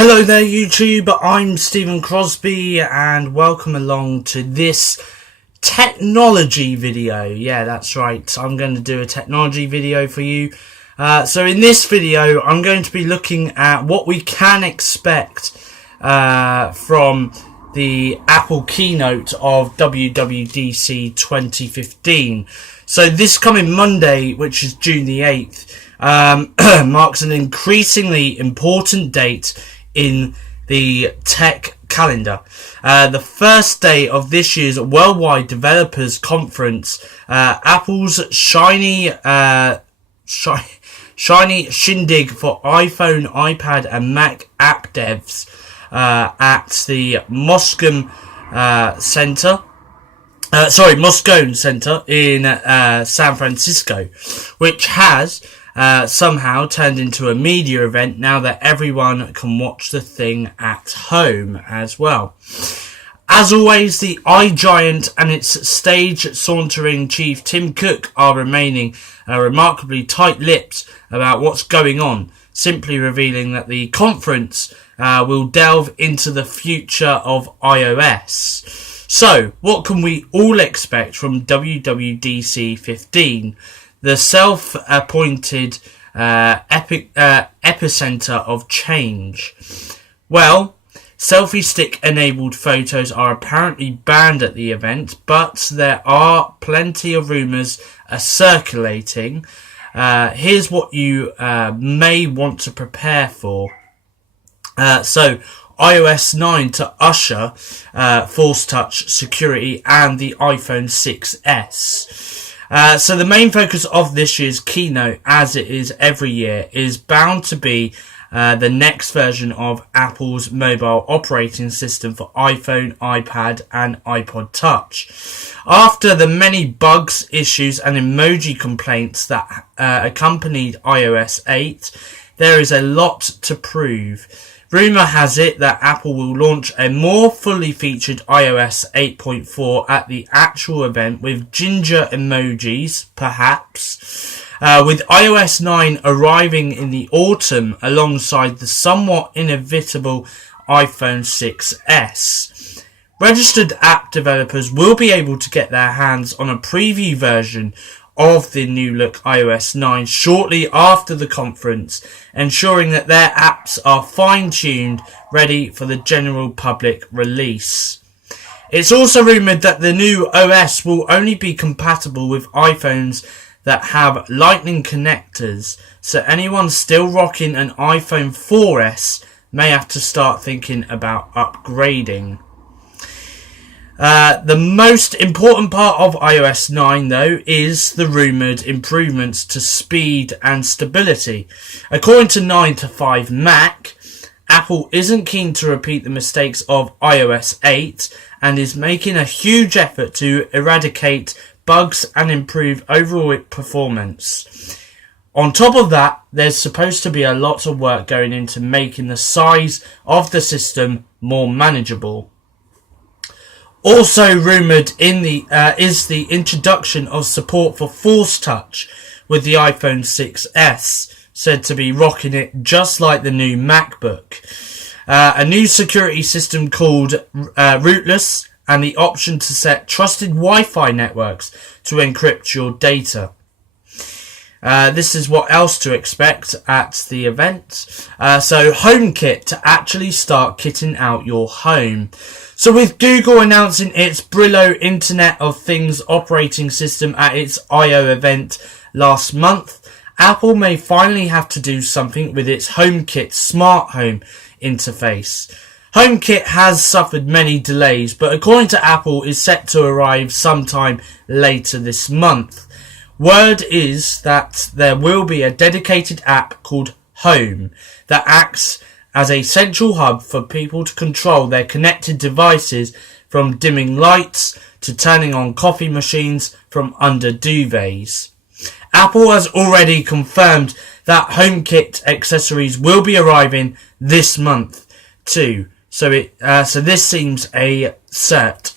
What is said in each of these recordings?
Hello there YouTube, I'm Stephen Crosby and welcome along to this technology video. Yeah, that's right, I'm going to do a technology video for you. So in this video I'm going to be looking at what we can expect from the Apple keynote of WWDC 2015. So this coming Monday, which is June the 8th, marks an increasingly important date in the tech calendar. The first day of this year's Worldwide Developers Conference, Apple's shiny shindig for iPhone, iPad and Mac app devs at the Moscone Center in San Francisco, which has somehow turned into a media event now that everyone can watch the thing at home as well. As always, the iGiant and its stage-sauntering chief Tim Cook are remaining remarkably tight-lipped about what's going on, simply revealing that the conference will delve into the future of iOS. So, what can we all expect from WWDC 15? The self-appointed epicenter of change. Well, selfie stick-enabled photos are apparently banned at the event, but there are plenty of rumours circulating. Here's what you may want to prepare for. So, iOS 9 to usher Force Touch security and the iPhone 6s. So the main focus of this year's keynote, as it is every year, is bound to be the next version of Apple's mobile operating system for iPhone, iPad and iPod Touch. After the many bugs, issues and emoji complaints that accompanied iOS 8, there is a lot to prove. Rumour has it that Apple will launch a more fully featured iOS 8.4 at the actual event with ginger emojis, perhaps, with iOS 9 arriving in the autumn alongside the somewhat inevitable iPhone 6s. Registered app developers will be able to get their hands on a preview version of the new look iOS 9 shortly after the conference, ensuring that their apps are fine-tuned, ready for the general public release. It's also rumoured that the new OS will only be compatible with iPhones that have Lightning connectors, so anyone still rocking an iPhone 4S may have to start thinking about upgrading. The most important part of iOS 9, though, is the rumoured improvements to speed and stability. According to 9 to 5 Mac, Apple isn't keen to repeat the mistakes of iOS 8 and is making a huge effort to eradicate bugs and improve overall performance. On top of that, there's supposed to be a lot of work going into making the size of the system more manageable. Also rumoured is the introduction of support for Force Touch with the iPhone 6s, said to be rocking it just like the new MacBook. A new security system called Rootless and the option to set trusted Wi-Fi networks to encrypt your data. This is what else to expect at the event. So HomeKit to actually start kitting out your home. So with Google announcing its Brillo Internet of Things operating system at its I/O event last month, Apple may finally have to do something with its HomeKit smart home interface. HomeKit has suffered many delays, but according to Apple is set to arrive sometime later this month. Word is that there will be a dedicated app called Home that acts as a central hub for people to control their connected devices, from dimming lights to turning on coffee machines from under duvets. Apple has already confirmed that HomeKit accessories will be arriving this month too. So this seems a cert.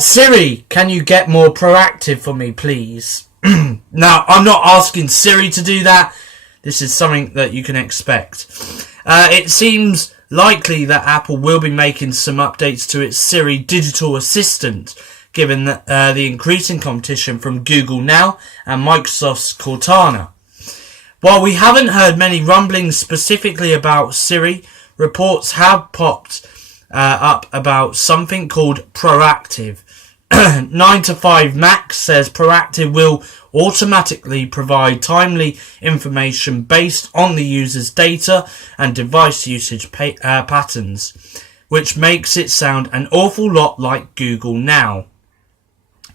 Siri, can you get more proactive for me, please? Now, I'm not asking Siri to do that. This is something that you can expect. It seems likely that Apple will be making some updates to its Siri digital assistant, given the increasing competition from Google Now and Microsoft's Cortana. While we haven't heard many rumblings specifically about Siri, reports have popped up about something called Proactive. 9to5Mac says Proactive will automatically provide timely information based on the user's data and device usage patterns, which makes it sound an awful lot like Google Now.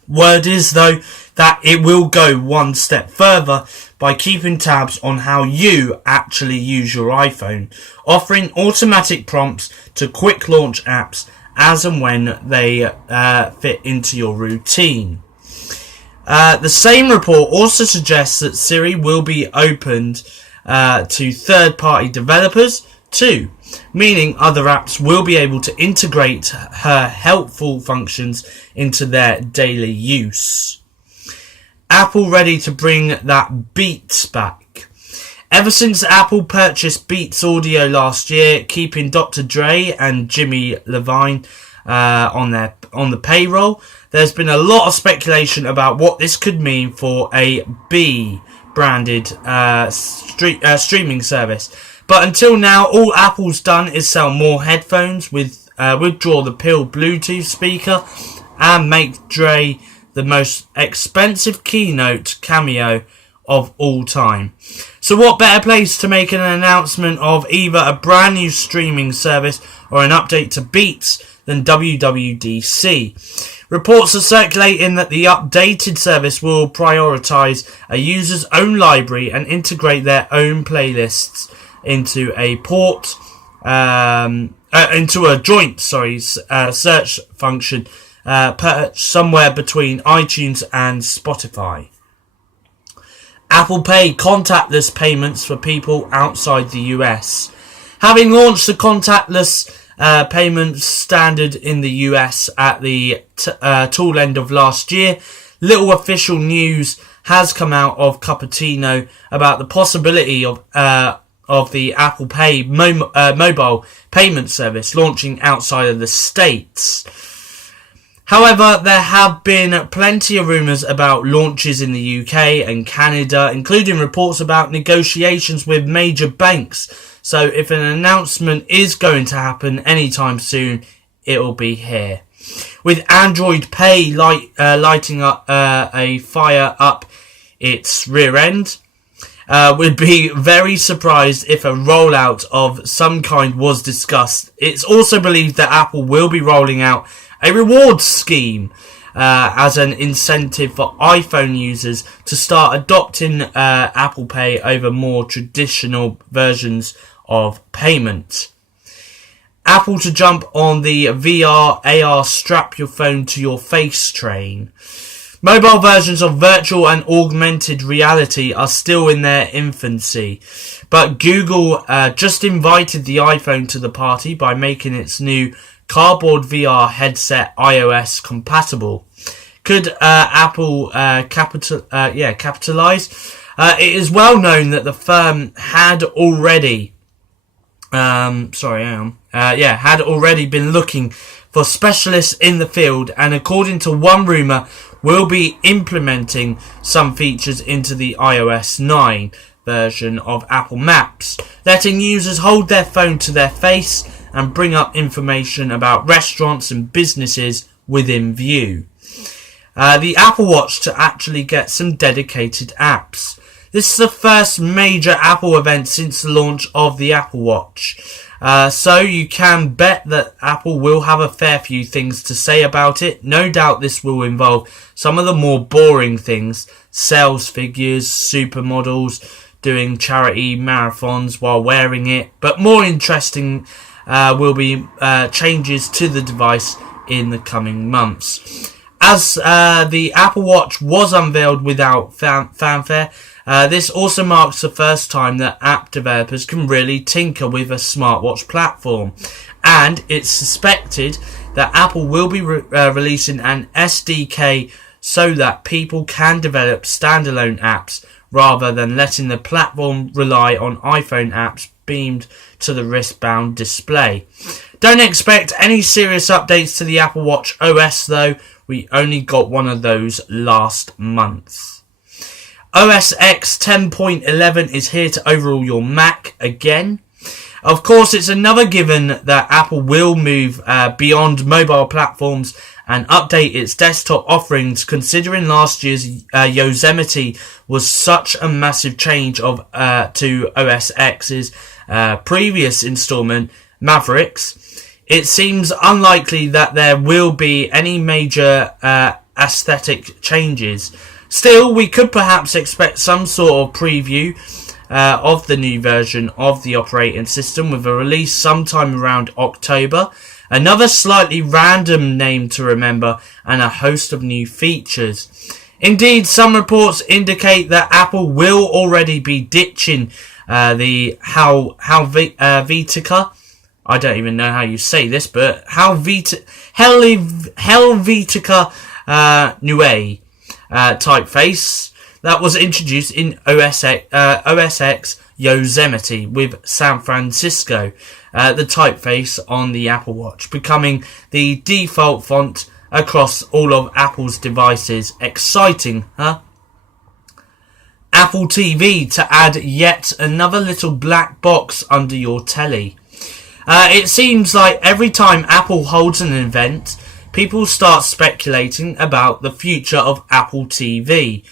Word is, though, that it will go one step further by keeping tabs on how you actually use your iPhone, offering automatic prompts to quick launch apps as and when they fit into your routine. The same report also suggests that Siri will be opened to third-party developers too, meaning other apps will be able to integrate her helpful functions into their daily use. Apple ready to bring that Beats back. Ever since Apple purchased Beats Audio last year, keeping Dr. Dre and Jimmy Iovine on the payroll, there's been a lot of speculation about what this could mean for a B-branded streaming service. But until now, all Apple's done is sell more headphones, withdraw the Pill Bluetooth speaker, and make Dre the most expensive keynote cameo of all time. So what better place to make an announcement of either a brand new streaming service or an update to Beats than WWDC? Reports are circulating that the updated service will prioritise a user's own library and integrate their own playlists into a joint search function perched somewhere between iTunes and Spotify. Apple Pay contactless payments for people outside the US. Having launched the contactless payment standard in the US at the tail end of last year, little official news has come out of Cupertino about the possibility of the Apple Pay mobile payment service launching outside of the States. However, there have been plenty of rumours about launches in the UK and Canada, including reports about negotiations with major banks. So if an announcement is going to happen anytime soon, it'll be here. With Android Pay lighting up a fire up its rear end, would be very surprised if a rollout of some kind was discussed. It's also believed that Apple will be rolling out a rewards scheme as an incentive for iPhone users to start adopting Apple Pay over more traditional versions of payment. Apple to jump on the VR AR strap your phone to your face train. Mobile versions of virtual and augmented reality are still in their infancy, but Google just invited the iPhone to the party by making its new cardboard VR headset iOS compatible. Could Apple capitalize? It is well known that the firm had already been looking for specialists in the field, and according to one rumor, will be implementing some features into the iOS 9 version of Apple Maps, letting users hold their phone to their face and bring up information about restaurants and businesses within view. The Apple Watch to actually get some dedicated apps. This is the first major Apple event since the launch of the Apple Watch. So you can bet that Apple will have a fair few things to say about it. No doubt this will involve some of the more boring things, sales figures, supermodels, doing charity marathons while wearing it. But more interesting will be changes to the device in the coming months. As the Apple Watch was unveiled without fanfare, this also marks the first time that app developers can really tinker with a smartwatch platform, and it's suspected that Apple will be releasing an SDK so that people can develop standalone apps rather than letting the platform rely on iPhone apps beamed to the wristband display. Don't expect any serious updates to the Apple Watch OS though. We only got one of those last month. OS X 10.11 is here to overhaul your Mac again. Of course, it's another given that Apple will move beyond mobile platforms and update its desktop offerings, considering last year's Yosemite was such a massive change to OS X's previous installment, Mavericks. It seems unlikely that there will be any major aesthetic changes. Still, we could perhaps expect some sort of preview of the new version of the operating system with a release sometime around October. Another slightly random name to remember, and a host of new features. Indeed, some reports indicate that Apple will already be ditching the Helvetica. I don't even know how you say this, but Helvetica Neue typeface that was introduced in OS X Yosemite with San Francisco, the typeface on the Apple Watch, becoming the default font across all of Apple's devices. Exciting, huh? Apple TV to add yet another little black box under your telly. It seems like every time Apple holds an event, people start speculating about the future of Apple TV.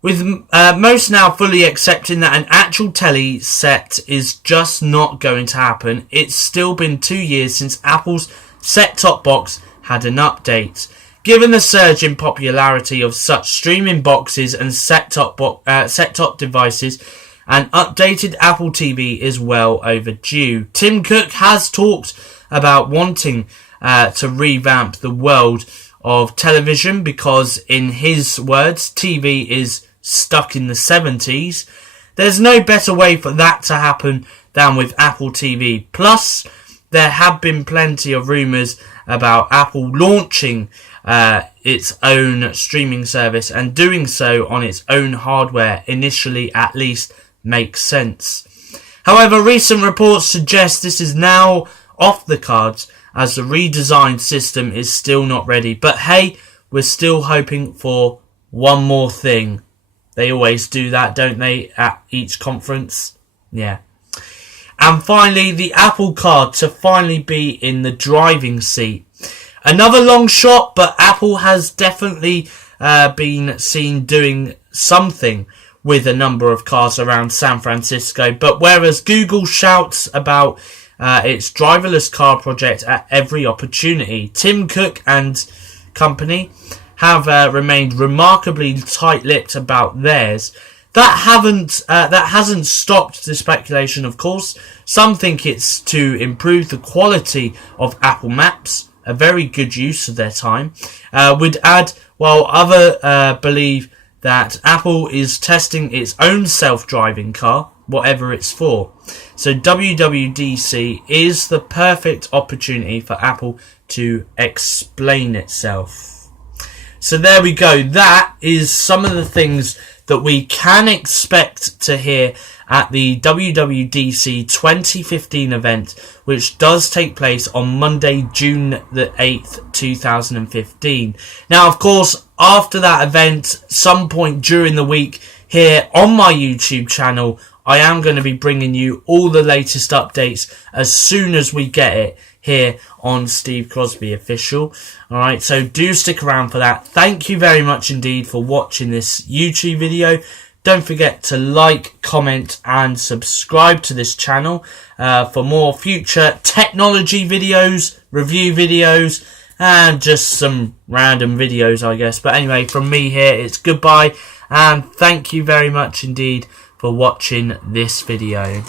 With most now fully accepting that an actual telly set is just not going to happen, it's still been 2 years since Apple's set-top box had an update. Given the surge in popularity of such streaming boxes and set-top devices, an updated Apple TV is well overdue. Tim Cook has talked about wanting to revamp the world of television because, in his words, TV is stuck in the 70s. There's no better way for that to happen than with Apple TV. Plus, there have been plenty of rumours about Apple launching its own streaming service, and doing so on its own hardware, initially at least, makes sense. However, recent reports suggest this is now off the cards, as the redesigned system is still not ready. But hey, we're still hoping for one more thing. They always do that, don't they, at each conference? Yeah. And finally, the Apple Car to finally be in the driving seat. Another long shot, but Apple has definitely been seen doing something with a number of cars around San Francisco. But whereas Google shouts about its driverless car project at every opportunity, Tim Cook and company have remained remarkably tight-lipped about theirs. That hasn't stopped the speculation, of course. Some think it's to improve the quality of Apple Maps, a very good use of their time. Would add, while others believe that Apple is testing its own self-driving car, whatever it's for. So WWDC is the perfect opportunity for Apple to explain itself. So there we go. That is some of the things that we can expect to hear at the WWDC 2015 event, which does take place on Monday, June the 8th, 2015. Now, of course, after that event, some point during the week here on my YouTube channel, I am going to be bringing you all the latest updates as soon as we get it here on Steve Crosby Official. Alright, so do stick around for that. Thank you very much indeed for watching this YouTube video. Don't forget to like, comment and subscribe to this channel for more future technology videos, review videos, and just some random videos, I guess. But anyway, from me here, it's goodbye, and thank you very much indeed for watching this video.